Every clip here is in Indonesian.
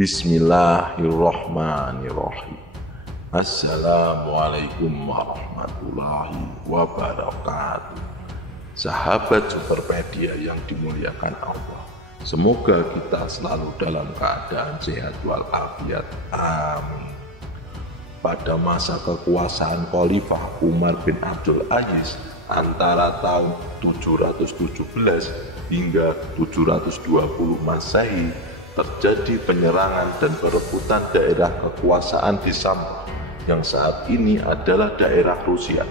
Bismillahirrahmanirrahim. Assalamualaikum warahmatullahi wabarakatuh. Sahabat Superpedia yang dimuliakan Allah, semoga kita selalu dalam keadaan sehat walafiat. Amin. Pada masa kekuasaan Khalifah Umar bin Abdul Aziz antara tahun 717 hingga 720 Masehi, terjadi penyerangan dan perebutan daerah kekuasaan di Samra yang saat ini adalah daerah Rusia.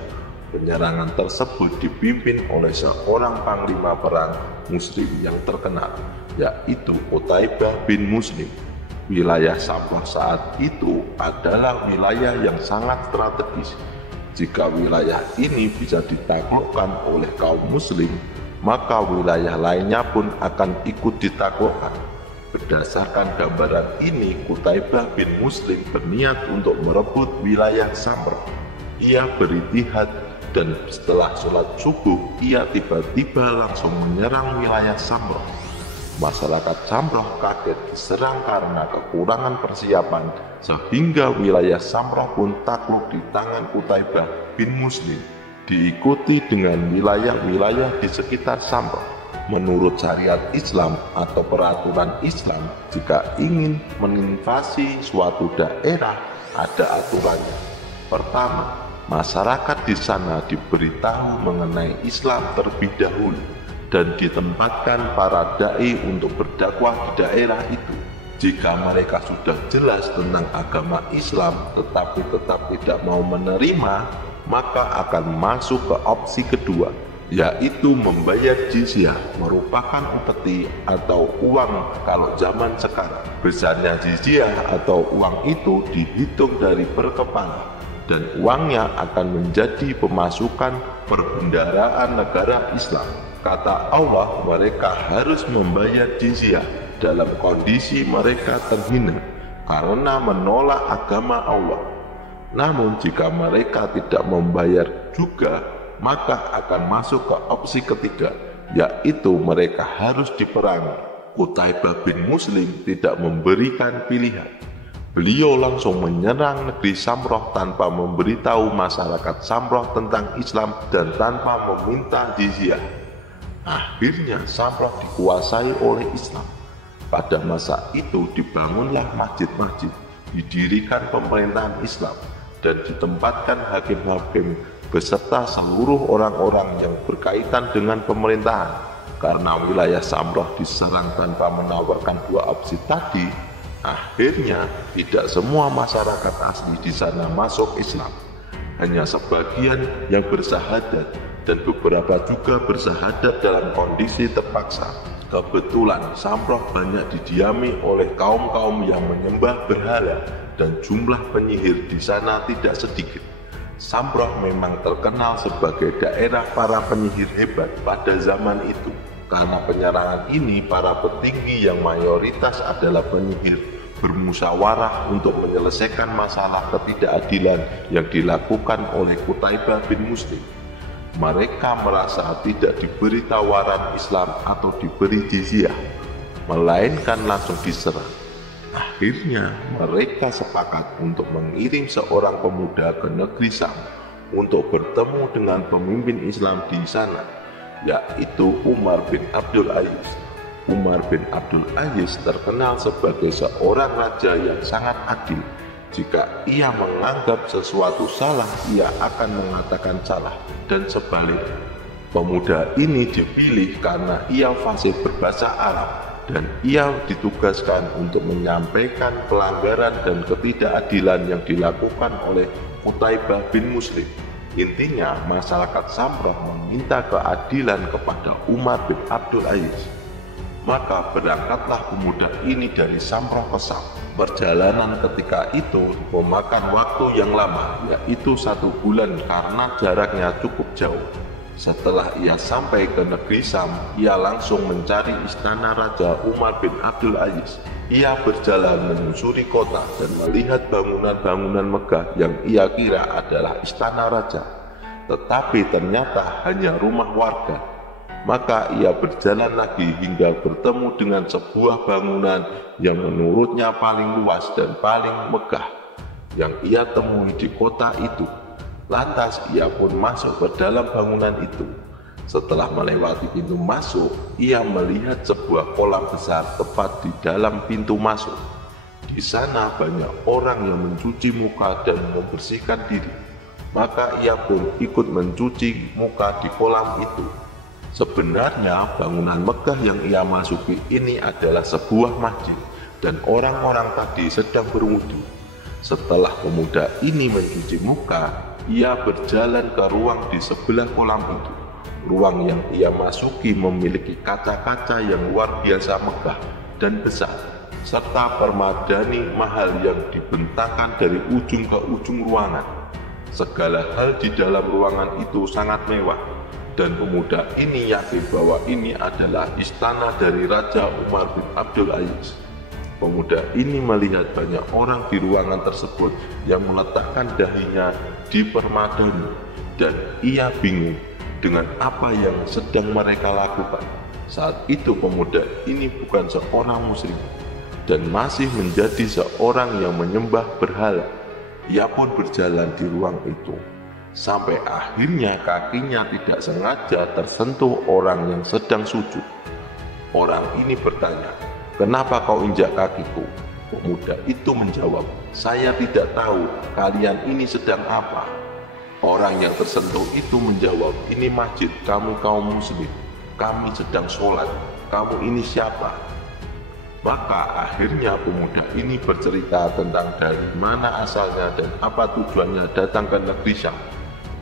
Penyerangan tersebut dipimpin oleh seorang panglima perang Muslim yang terkenal, yaitu Qutaibah bin Muslim. Wilayah Samra saat itu adalah wilayah yang sangat strategis. Jika wilayah ini bisa ditaklukkan oleh kaum Muslim, maka wilayah lainnya pun akan ikut ditaklukkan. Berdasarkan gambaran ini, Qutaibah bin Muslim berniat untuk merebut wilayah Samra. Ia berijtihad dan setelah sholat subuh, ia tiba-tiba langsung menyerang wilayah Samra. Masyarakat Samra kaget diserang karena kekurangan persiapan, sehingga wilayah Samra pun takluk di tangan Qutaibah bin Muslim, diikuti dengan wilayah-wilayah di sekitar Samra. Menurut syariat Islam atau peraturan Islam, jika ingin menginvasi suatu daerah, ada aturannya. Pertama, masyarakat di sana diberitahu mengenai Islam terlebih dahulu dan ditempatkan para dai untuk berdakwah di daerah itu. Jika mereka sudah jelas tentang agama Islam tetapi tetap tidak mau menerima, maka akan masuk ke opsi kedua, yaitu membayar jizyah, merupakan upeti atau uang kalau zaman sekarang. Besarnya jizyah atau uang itu dihitung dari per kepala dan uangnya akan menjadi pemasukan perbendaharaan negara Islam. Kata Allah, mereka harus membayar jizyah dalam kondisi mereka terhina karena menolak agama Allah. Namun jika mereka tidak membayar juga, maka akan masuk ke opsi ketiga, yaitu mereka harus diperangi. Qutaibah bin Muslim tidak memberikan pilihan. Beliau langsung menyerang negeri Samra tanpa memberitahu masyarakat Samra tentang Islam dan tanpa meminta jizyah. Akhirnya Samra dikuasai oleh Islam. Pada masa itu dibangunlah masjid-masjid, didirikan pemerintahan Islam, dan ditempatkan hakim-hakim beserta seluruh orang-orang yang berkaitan dengan pemerintahan. Karena wilayah Samra diserang tanpa menawarkan dua opsi tadi, akhirnya tidak semua masyarakat asli di sana masuk Islam. Hanya sebagian yang bersahadat dan beberapa juga bersahadat dalam kondisi terpaksa. Kebetulan Samra banyak didiami oleh kaum-kaum yang menyembah berhala dan jumlah penyihir di sana tidak sedikit. Samra memang terkenal sebagai daerah para penyihir hebat pada zaman itu. Karena penyerangan ini, para petinggi yang mayoritas adalah penyihir bermusyawarah untuk menyelesaikan masalah ketidakadilan yang dilakukan oleh Qutaibah bin Muslim. Mereka merasa tidak diberi tawaran Islam atau diberi jizyah, melainkan langsung diserang. Akhirnya mereka sepakat untuk mengirim seorang pemuda ke negeri Sam untuk bertemu dengan pemimpin Islam di sana, yaitu Umar bin Abdul Aziz. Umar bin Abdul Aziz terkenal sebagai seorang raja yang sangat adil. Jika ia menganggap sesuatu salah, ia akan mengatakan salah, dan sebaliknya. Pemuda ini dipilih karena ia fasih berbahasa Arab, dan ia ditugaskan untuk menyampaikan pelanggaran dan ketidakadilan yang dilakukan oleh Qutaibah bin Muslim. Intinya, masyarakat Samra meminta keadilan kepada Umar bin Abdul Aziz. Maka berangkatlah pemuda ini dari Samra ke Sam. Perjalanan ketika itu memakan waktu yang lama, yaitu 1 bulan karena jaraknya cukup jauh. Setelah ia sampai ke negeri Sam, ia langsung mencari istana Raja Umar bin Abdul Aziz. Ia berjalan menyusuri kota dan melihat bangunan-bangunan megah yang ia kira adalah istana raja. Tetapi ternyata hanya rumah warga. Maka ia berjalan lagi hingga bertemu dengan sebuah bangunan yang menurutnya paling luas dan paling megah yang ia temui di kota itu. Lantas ia pun masuk ke dalam bangunan itu. Setelah melewati pintu masuk, ia melihat sebuah kolam besar tepat di dalam pintu masuk. Di sana banyak orang yang mencuci muka dan membersihkan diri. Maka ia pun ikut mencuci muka di kolam itu. Sebenarnya bangunan megah yang ia masuki ini adalah sebuah masjid dan orang-orang tadi sedang berwudu. Setelah pemuda ini mencuci muka, ia berjalan ke ruang di sebelah kolam itu. Ruang yang ia masuki memiliki kaca-kaca yang luar biasa megah dan besar, serta permadani mahal yang dibentangkan dari ujung ke ujung ruangan. Segala hal di dalam ruangan itu sangat mewah, dan pemuda ini yakin bahwa ini adalah istana dari Raja Umar bin Abdul Aziz. Pemuda ini melihat banyak orang di ruangan tersebut yang meletakkan dahinya di permadani, dan ia bingung dengan apa yang sedang mereka lakukan. Saat itu pemuda ini bukan seorang muslim dan masih menjadi seorang yang menyembah berhala. Ia pun berjalan di ruang itu sampai akhirnya kakinya tidak sengaja tersentuh orang yang sedang sujud. Orang ini bertanya, "Kenapa kau injak kakiku?" Pemuda itu menjawab, "Saya tidak tahu kalian ini sedang apa." Orang yang tersentuh itu menjawab, "Ini masjid, kamu kaum muslim, kami sedang sholat, kamu ini siapa?" Maka akhirnya pemuda ini bercerita tentang dari mana asalnya dan apa tujuannya datang ke negeri Syam.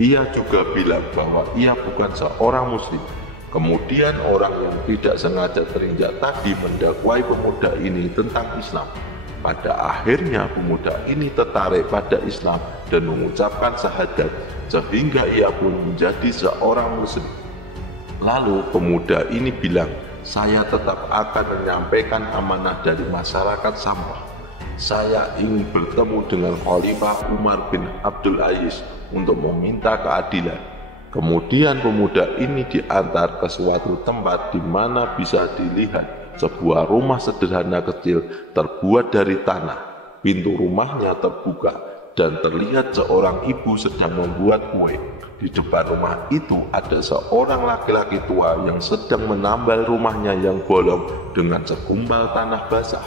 Ia juga bilang bahwa ia bukan seorang muslim. Kemudian orang yang tidak sengaja terinjak tadi mendakwai pemuda ini tentang Islam. Pada akhirnya pemuda ini tertarik pada Islam dan mengucapkan syahadat sehingga ia pun menjadi seorang muslim. Lalu pemuda ini bilang, "Saya tetap akan menyampaikan amanah dari masyarakat Sampah. Saya ingin bertemu dengan Khalifah Umar bin Abdul Aziz untuk meminta keadilan." Kemudian pemuda ini diantar ke suatu tempat di mana bisa dilihat sebuah rumah sederhana kecil terbuat dari tanah. Pintu rumahnya terbuka dan terlihat seorang ibu sedang membuat kue. Di depan rumah itu ada seorang laki-laki tua yang sedang menambal rumahnya yang bolong dengan segumpal tanah basah.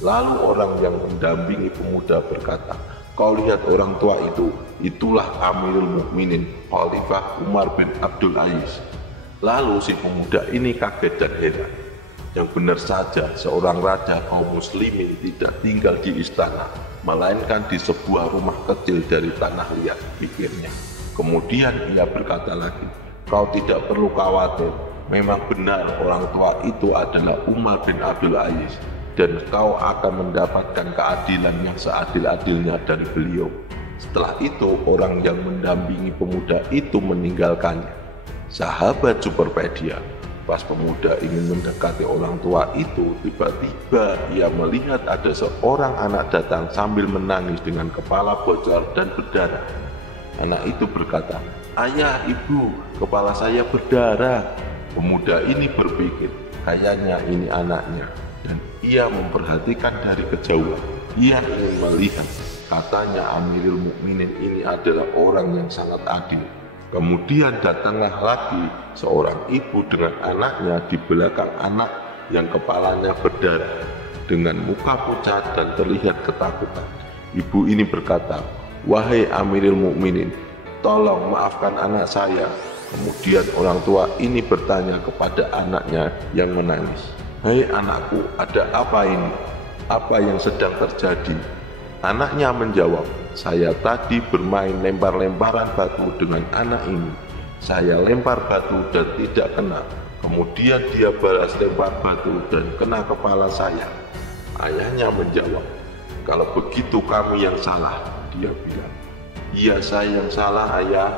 Lalu orang yang mendampingi pemuda berkata, "Kau lihat orang tua itu, itulah Amirul Mukminin Khalifah Umar bin Abdul Aziz." Lalu si pemuda ini kaget dan heran. Yang benar saja seorang raja kaum muslimin tidak tinggal di istana, melainkan di sebuah rumah kecil dari tanah liat, pikirnya. Kemudian ia berkata lagi, "Kau tidak perlu khawatir, memang benar orang tua itu adalah Umar bin Abdul Aziz, dan kau akan mendapatkan keadilan yang seadil-adilnya dari beliau." Setelah itu orang yang mendampingi pemuda itu meninggalkannya. Sahabat Superpedia, pas pemuda ingin mendekati orang tua itu, tiba-tiba ia melihat ada seorang anak datang sambil menangis dengan kepala bocor dan berdarah. Anak itu berkata, "Ayah, ibu, kepala saya berdarah." Pemuda ini berpikir, kayaknya ini anaknya, dan ia memperhatikan dari kejauhan. Ia ingin melihat, katanya Amirul Mukminin ini adalah orang yang sangat adil. Kemudian datanglah lagi seorang ibu dengan anaknya di belakang anak yang kepalanya berdarah dengan muka pucat dan terlihat ketakutan. Ibu ini berkata, "Wahai Amirul Mukminin, tolong maafkan anak saya." Kemudian orang tua ini bertanya kepada anaknya yang menangis, "Hei anakku, ada apa ini? Apa yang sedang terjadi?" Anaknya menjawab, "Saya tadi bermain lempar-lemparan batu dengan anak ini. Saya lempar batu dan tidak kena. Kemudian dia balas lempar batu dan kena kepala saya." Ayahnya menjawab, "Kalau begitu kamu yang salah." Dia bilang, "Iya, saya yang salah, ayah."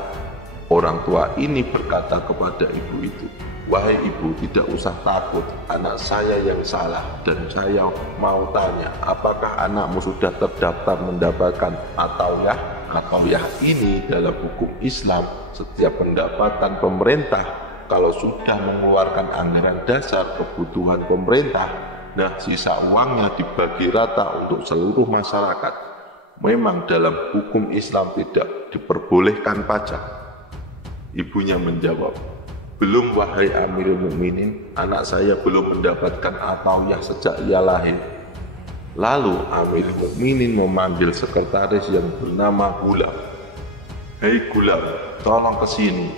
Orang tua ini berkata kepada ibu itu, "Wahai ibu, tidak usah takut, anak saya yang salah, dan saya mau tanya, apakah anakmu sudah terdaftar mendapatkan atauyah?" Atauyah ini dalam hukum Islam setiap pendapatan pemerintah kalau sudah mengeluarkan anggaran dasar kebutuhan pemerintah, nah sisa uangnya dibagi rata untuk seluruh masyarakat. Memang dalam hukum Islam tidak diperbolehkan pajak. Ibunya menjawab, belum wahai Amirul Mukminin, anak saya belum mendapatkan atauyah sejak ia lahir. Lalu Amirul Mukminin memanggil sekretaris yang bernama Gulam. Hei Gulam, tolong kesini,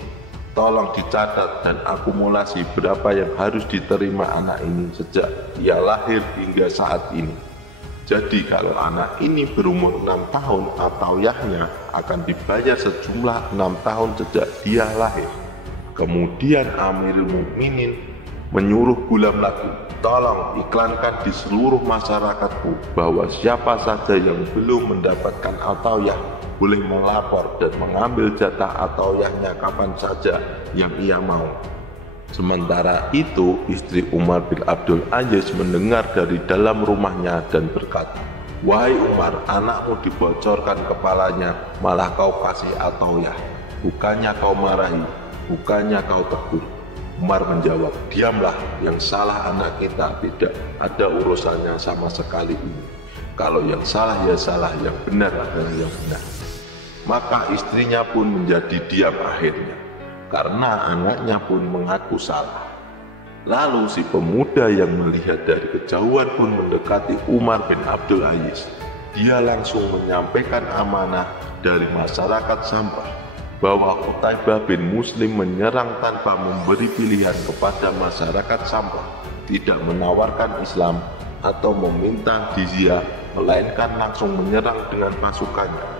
tolong dicatat dan akumulasi berapa yang harus diterima anak ini sejak ia lahir hingga saat ini. Jadi kalau anak ini berumur 6 tahun, atauyahnya akan dibayar sejumlah 6 tahun sejak dia lahir. Kemudian Amirul Mukminin menyuruh Gulam lagi, tolong iklankan di seluruh masyarakat bahwa siapa saja yang belum mendapatkan atauyah boleh melapor dan mengambil jatah atauyahnya kapan saja yang ia mau. Sementara itu, istri Umar bin Abdul Aziz mendengar dari dalam rumahnya dan berkata, wahai Umar, anakmu dibocorkan kepalanya, malah kau kasih atauyah. Bukannya kau marahi, bukannya kau tegur. Umar menjawab, diamlah, yang salah anak kita, tidak ada urusannya sama sekali ini. Kalau yang salah ya salah, yang benar adalah yang benar. Maka istrinya pun menjadi diam akhirnya, karena anaknya pun mengaku salah. Lalu si pemuda yang melihat dari kejauhan pun mendekati Umar bin Abdul Aziz. Dia langsung menyampaikan amanah dari masyarakat Samrah bahwa Qutaibah bin Muslim menyerang tanpa memberi pilihan kepada masyarakat Samrah, tidak menawarkan Islam atau meminta jizyah, melainkan langsung menyerang dengan pasukannya.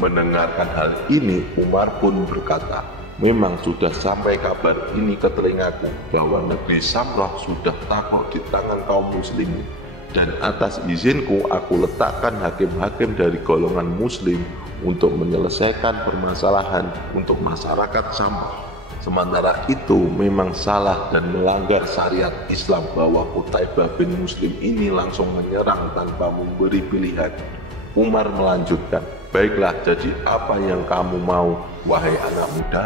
Mendengarkan hal ini, Umar pun berkata, memang sudah sampai kabar ini ke telingaku bahwa negeri Samrah sudah takluk di tangan kaum muslimin, dan atas izinku aku letakkan hakim-hakim dari golongan muslim untuk menyelesaikan permasalahan untuk masyarakat Samrah. Sementara itu memang salah dan melanggar syariat Islam bahwa Qutaibah bin Muslim ini langsung menyerang tanpa memberi pilihan. Umar melanjutkan, baiklah, jadi apa yang kamu mau, wahai anak muda?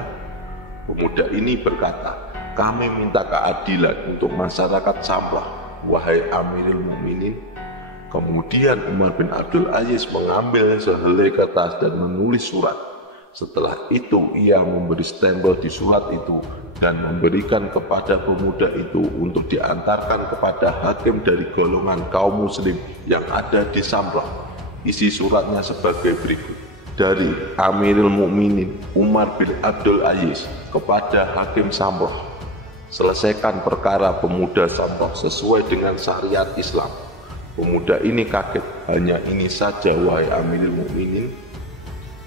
Pemuda ini berkata, kami minta keadilan untuk masyarakat Samrah, wahai Amirul Mukminin. Kemudian Umar bin Abdul Aziz mengambil sehelai kertas dan menulis surat. Setelah itu ia memberi stempel di surat itu dan memberikan kepada pemuda itu untuk diantarkan kepada hakim dari golongan kaum muslim yang ada di Samrah. Isi suratnya sebagai berikut. Dari Amirul Mukminin Umar bin Abdul Aziz kepada Hakim Samrah, selesaikan perkara pemuda Samrah sesuai dengan syariat Islam. Pemuda ini kaget, hanya ini saja wahai Amirul Mukminin?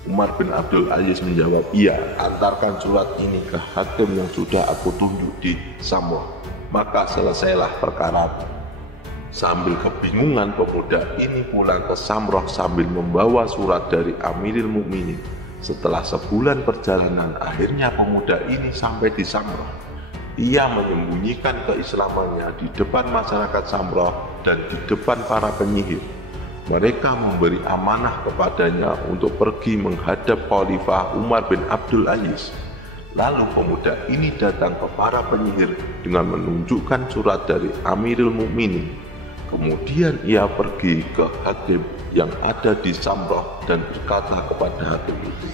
Umar bin Abdul Aziz menjawab, iya, antarkan surat ini ke hakim yang sudah aku tunjuk di Samrah, maka selesailah perkara. Sambil kebingungan, pemuda ini pulang ke Samrah sambil membawa surat dari Amirul Mukminin. Setelah sebulan perjalanan, akhirnya pemuda ini sampai di Samrah. Ia menyembunyikan keislamannya di depan masyarakat Samrah dan di depan para penyihir. Mereka memberi amanah kepadanya untuk pergi menghadap Khalifah Umar bin Abdul Aziz. Lalu pemuda ini datang ke para penyihir dengan menunjukkan surat dari Amirul Mukminin. Kemudian ia pergi ke hakim yang ada di Samrah dan berkata kepada hakim itu,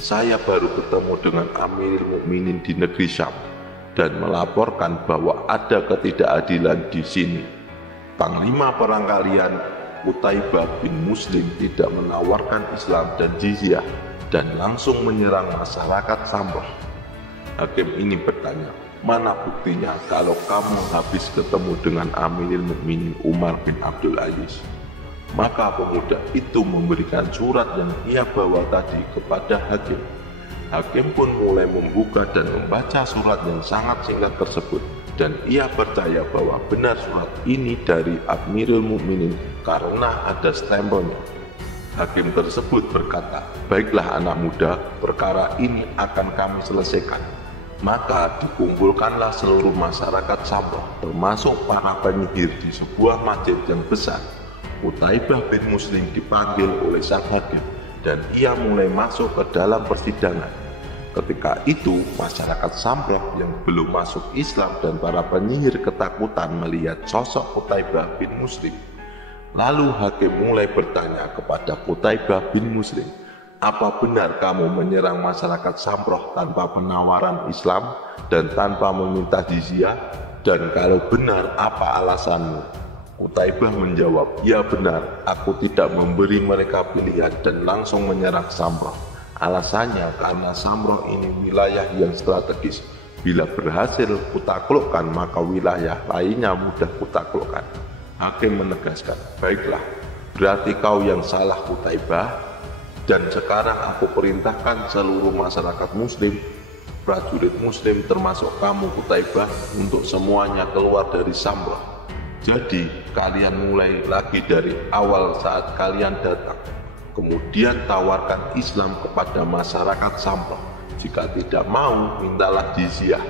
saya baru bertemu dengan Amirul Mukminin di negeri Syam dan melaporkan bahwa ada ketidakadilan di sini. Panglima perang kalian, Qutaibah bin Muslim, tidak menawarkan Islam dan jizyah dan langsung menyerang masyarakat Samrah. Hakim ini bertanya, mana buktinya kalau kamu habis ketemu dengan Amirul Mukminin Umar bin Abdul Aziz? Maka pemuda itu memberikan surat yang ia bawa tadi kepada hakim. Hakim pun mulai membuka dan membaca surat yang sangat singkat tersebut, dan ia percaya bahwa benar surat ini dari Amirul Mukminin karena ada stempelnya. Hakim tersebut berkata, baiklah anak muda, perkara ini akan kami selesaikan. Maka dikumpulkanlah seluruh masyarakat Samrah, termasuk para penyihir di sebuah masjid yang besar. Qutaibah bin Muslim dipanggil oleh sang hakim dan ia mulai masuk ke dalam persidangan. Ketika itu masyarakat Samroh yang belum masuk Islam dan para penyihir ketakutan melihat sosok Qutaibah bin Muslim. Lalu hakim mulai bertanya kepada Qutaibah bin Muslim, "Apa benar kamu menyerang masyarakat Samroh tanpa penawaran Islam dan tanpa meminta jizyah? Dan kalau benar, apa alasanmu?" Qutaibah menjawab, "Ya benar, aku tidak memberi mereka pilihan dan langsung menyerang Samroh. Alasannya karena Samroh ini wilayah yang strategis. Bila berhasil kutaklukkan, maka wilayah lainnya mudah kutaklukkan." Hakim menegaskan, "Baiklah, berarti kau yang salah Qutaibah, dan sekarang aku perintahkan seluruh masyarakat muslim, prajurit muslim termasuk kamu Qutaibah, untuk semuanya keluar dari Samroh. Jadi kalian mulai lagi dari awal saat kalian datang. Kemudian tawarkan Islam kepada masyarakat Samroh. Jika tidak mau, mintalah jizyah.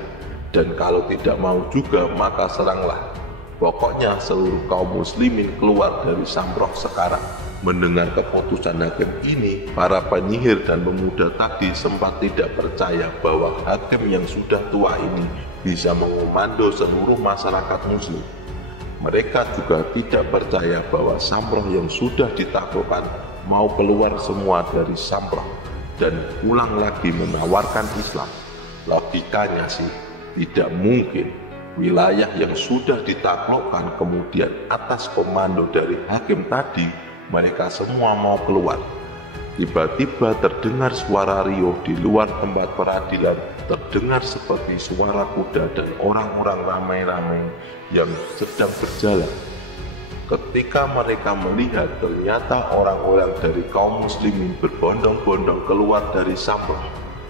Dan kalau tidak mau juga, maka seranglah. Pokoknya seluruh kaum muslimin keluar dari Samroh sekarang." Mendengar keputusan hakim ini, para penyihir dan pemuda tadi sempat tidak percaya bahwa hakim yang sudah tua ini bisa mengomando seluruh masyarakat muslim. Mereka juga tidak percaya bahwa Samroh yang sudah ditaklukkan mau keluar semua dari Samroh dan ulang lagi menawarkan Islam. Logikanya sih tidak mungkin wilayah yang sudah ditaklukkan kemudian atas komando dari hakim tadi mereka semua mau keluar. Tiba-tiba terdengar suara riuh di luar tempat peradilan, terdengar seperti suara kuda dan orang-orang ramai-ramai yang sedang berjalan. Ketika mereka melihat ternyata orang-orang dari kaum muslimin berbondong-bondong keluar dari Samroh,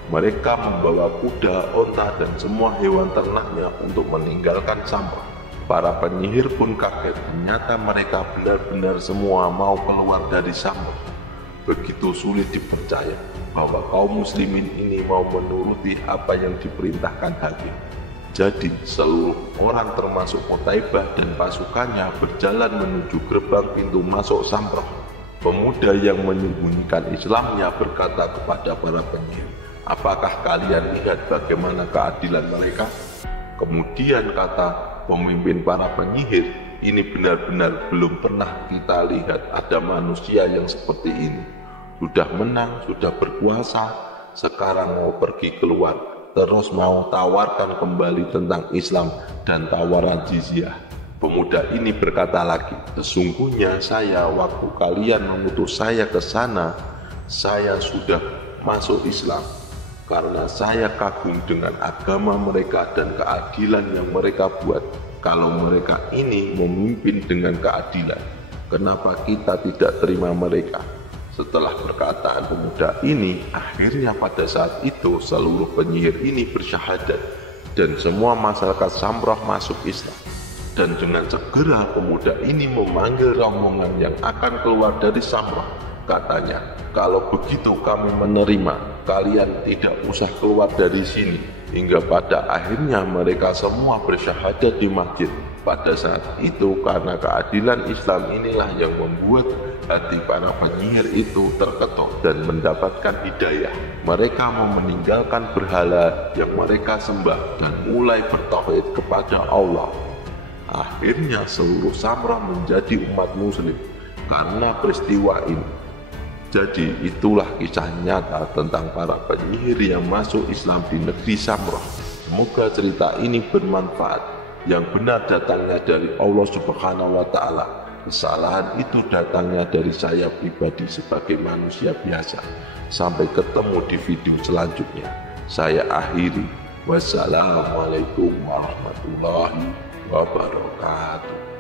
mereka membawa kuda, onta, dan semua hewan ternaknya untuk meninggalkan Samroh. Para penyihir pun kaget, ternyata mereka benar-benar semua mau keluar dari Samroh. Begitu sulit dipercaya bahwa kaum muslimin ini mau menuruti apa yang diperintahkan hakim. Jadi seluruh orang termasuk Qutaibah dan pasukannya berjalan menuju gerbang pintu masuk Samroh. Pemuda yang menyembunyikan Islamnya berkata kepada para penyihir, "Apakah kalian lihat bagaimana keadilan mereka?" Kemudian kata pemimpin para penyihir, "Ini benar-benar belum pernah kita lihat ada manusia yang seperti ini. Sudah menang, sudah berkuasa, sekarang mau pergi keluar, terus mau tawarkan kembali tentang Islam dan tawaran jizyah." Pemuda ini berkata lagi, "Sesungguhnya saya waktu kalian mengutus saya ke sana, saya sudah masuk Islam. Karena saya kagum dengan agama mereka dan keadilan yang mereka buat. Kalau mereka ini memimpin dengan keadilan, kenapa kita tidak terima mereka?" Setelah perkataan pemuda ini, akhirnya pada saat itu seluruh penyihir ini bersyahadat dan semua masyarakat Samroh masuk Islam. Dan dengan segera pemuda ini memanggil rombongan yang akan keluar dari Samroh. Katanya, "Kalau begitu kami menerima, kalian tidak usah keluar dari sini." Hingga pada akhirnya mereka semua bersyahadat di masjid. Pada saat itu karena keadilan Islam inilah yang membuat hati para penyihir itu terketuk dan mendapatkan hidayah. Mereka mau meninggalkan berhala yang mereka sembah dan mulai bertauhid kepada Allah. Akhirnya seluruh Samroh menjadi umat muslim karena peristiwa ini. Jadi itulah kisah nyata tentang para penyihir yang masuk Islam di negeri Samroh. Semoga cerita ini bermanfaat. Yang benar datangnya dari Allah Subhanahu wa Ta'ala. Kesalahan itu datangnya dari saya pribadi sebagai manusia biasa. Sampai ketemu di video selanjutnya. Saya akhiri. Wassalamualaikum warahmatullahi wabarakatuh.